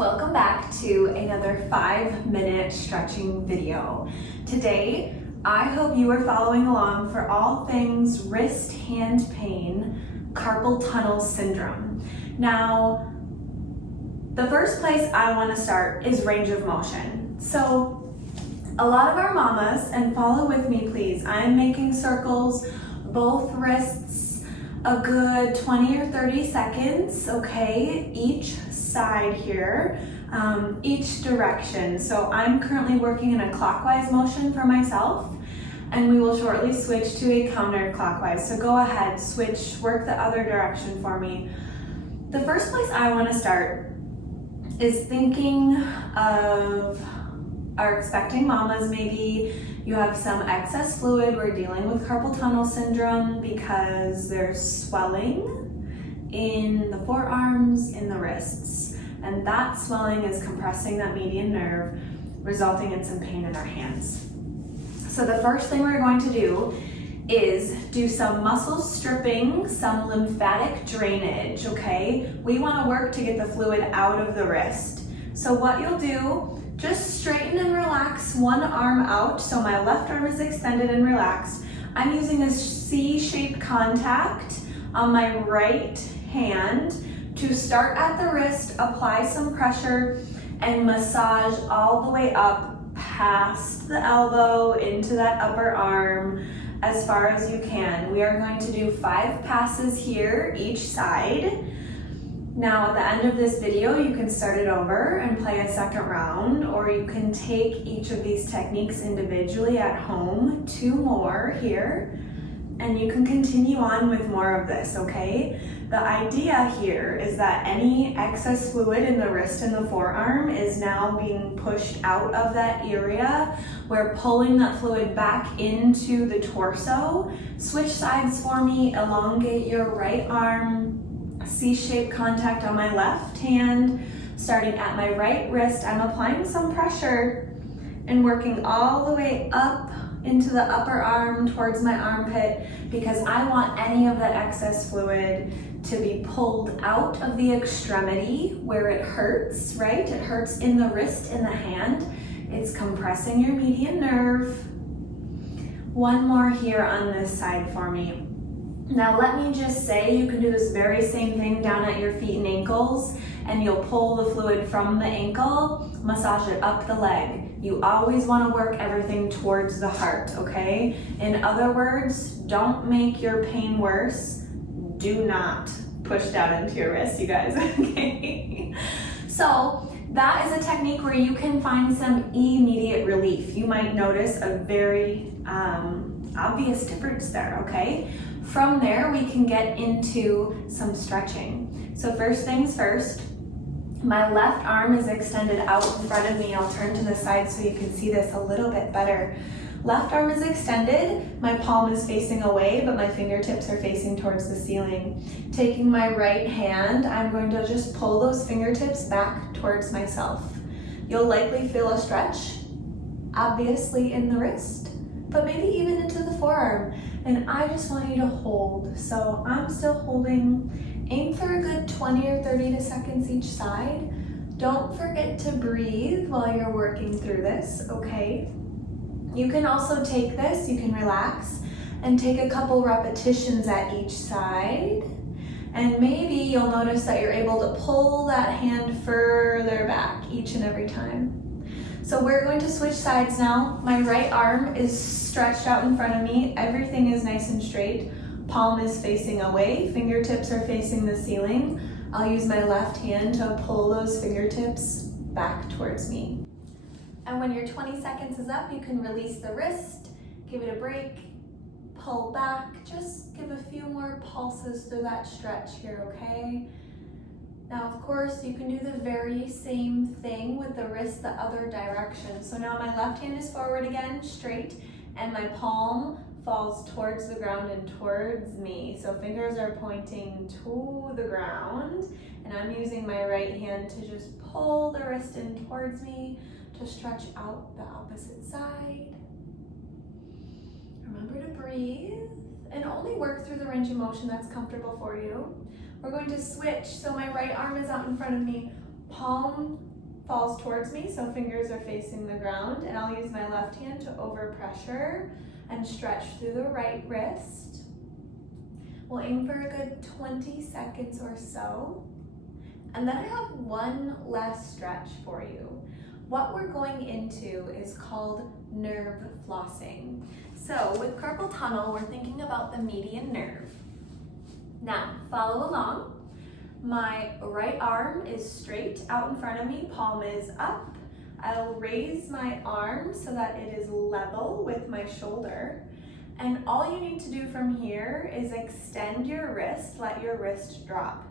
Welcome back to another 5-minute stretching video. Today, I hope you are following along for all things wrist hand pain, carpal tunnel syndrome. Now, the first place I want to start is range of motion. So, a lot of our mamas, and follow with me please, I'm making circles, both wrists, a good 20 or 30 seconds, okay, each side here, each direction. So I'm currently working in a clockwise motion for myself, and we will shortly switch to a counterclockwise. So go ahead, switch, work the other direction for me. The first place I want to start is thinking of our expecting mamas. Maybe you have some excess fluid. We're dealing with carpal tunnel syndrome because there's swelling in the forearms, in the wrists, and that swelling is compressing that median nerve, resulting in some pain in our hands. So the first thing we're going to do is do some muscle stripping, some lymphatic drainage, okay? We want to work to get the fluid out of the wrist. So what you'll do, just straighten and relax one arm out. So my left arm is extended and relaxed. I'm using a C-shaped contact on my right hand to start at the wrist, apply some pressure, and massage all the way up past the elbow into that upper arm as far as you can. We are going to do 5 passes here, each side. Now at the end of this video, you can start it over and play a second round, or you can take each of these techniques individually at home, 2 more here, and you can continue on with more of this, okay? The idea here is that any excess fluid in the wrist and the forearm is now being pushed out of that area. We're pulling that fluid back into the torso. Switch sides for me, elongate your right arm, C-shaped contact on my left hand. Starting at my right wrist, I'm applying some pressure and working all the way up into the upper arm towards my armpit, because I want any of that excess fluid to be pulled out of the extremity where it hurts, right? It hurts in the wrist, in the hand. It's compressing your median nerve. One more here on this side for me. Now let me just say, you can do this very same thing down at your feet and ankles, and you'll pull the fluid from the ankle, massage it up the leg. You always want to work everything towards the heart, okay? In other words, don't make your pain worse. Do not push down into your wrist, you guys, okay? So that is a technique where you can find some immediate relief. You might notice a very obvious difference there, okay? From there, we can get into some stretching. So first things first, my left arm is extended out in front of me. I'll turn to the side so you can see this a little bit better. Left arm is extended, my palm is facing away, but my fingertips are facing towards the ceiling. Taking my right hand, I'm going to just pull those fingertips back towards myself. You'll likely feel a stretch, obviously in the wrist, but maybe even into the forearm. And I just want you to hold. So I'm still holding. Aim for a good 20 or 30 seconds each side. Don't forget to breathe while you're working through this, okay? You can also take this, you can relax, and take a couple repetitions at each side. And maybe you'll notice that you're able to pull that hand further back each and every time. So we're going to switch sides now. My right arm is stretched out in front of me. Everything is nice and straight. Palm is facing away, fingertips are facing the ceiling. I'll use my left hand to pull those fingertips back towards me. And when your 20 seconds is up, you can release the wrist, give it a break, pull back, just give a few more pulses through that stretch here, okay? Now, of course, you can do the very same thing with the wrist the other direction. So now my left hand is forward again, straight, and my palm falls towards the ground and towards me. So fingers are pointing to the ground, and I'm using my right hand to just pull the wrist in towards me to stretch out the opposite side. Remember to breathe and only work through the range of motion that's comfortable for you. We're going to switch. So my right arm is out in front of me, palm falls towards me, so fingers are facing the ground, and I'll use my left hand to overpressure and stretch through the right wrist. We'll aim for a good 20 seconds or so. And then I have one last stretch for you. What we're going into is called nerve flossing. So with carpal tunnel, we're thinking about the median nerve. Now, follow along. My right arm is straight out in front of me, palm is up. I'll raise my arm so that it is level with my shoulder. And all you need to do from here is extend your wrist, let your wrist drop.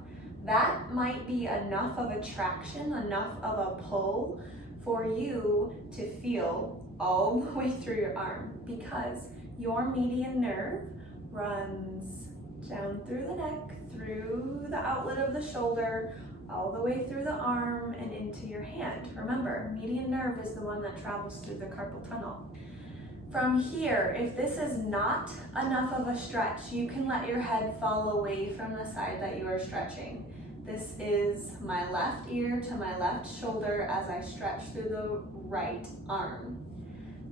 That might be enough of a traction, enough of a pull for you to feel all the way through your arm, because your median nerve runs down through the neck, through the outlet of the shoulder, all the way through the arm and into your hand. Remember, median nerve is the one that travels through the carpal tunnel. From here, if this is not enough of a stretch, you can let your head fall away from the side that you are stretching. This is my left ear to my left shoulder as I stretch through the right arm.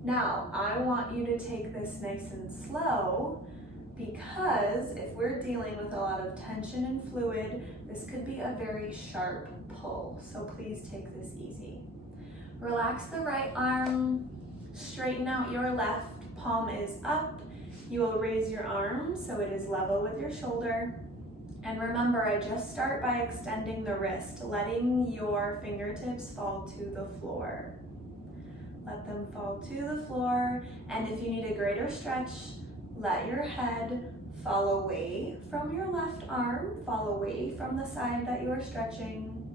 Now, I want you to take this nice and slow, because if we're dealing with a lot of tension and fluid, this could be a very sharp pull. So please take this easy. Relax the right arm, straighten out your left, palm is up. You will raise your arm so it is level with your shoulder. And remember, I just start by extending the wrist, letting your fingertips fall to the floor. Let them fall to the floor, and if you need a greater stretch, let your head fall away from your left arm, fall away from the side that you are stretching.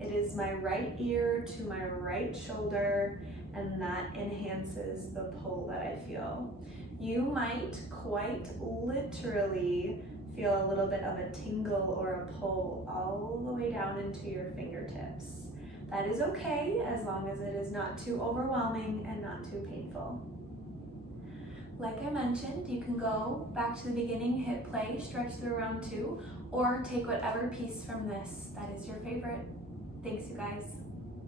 It is my right ear to my right shoulder, and that enhances the pull that I feel. You might quite literally feel a little bit of a tingle or a pull all the way down into your fingertips. That is okay, as long as it is not too overwhelming and not too painful. Like I mentioned, you can go back to the beginning, hit play, stretch through round 2, or take whatever piece from this that is your favorite. Thanks, you guys.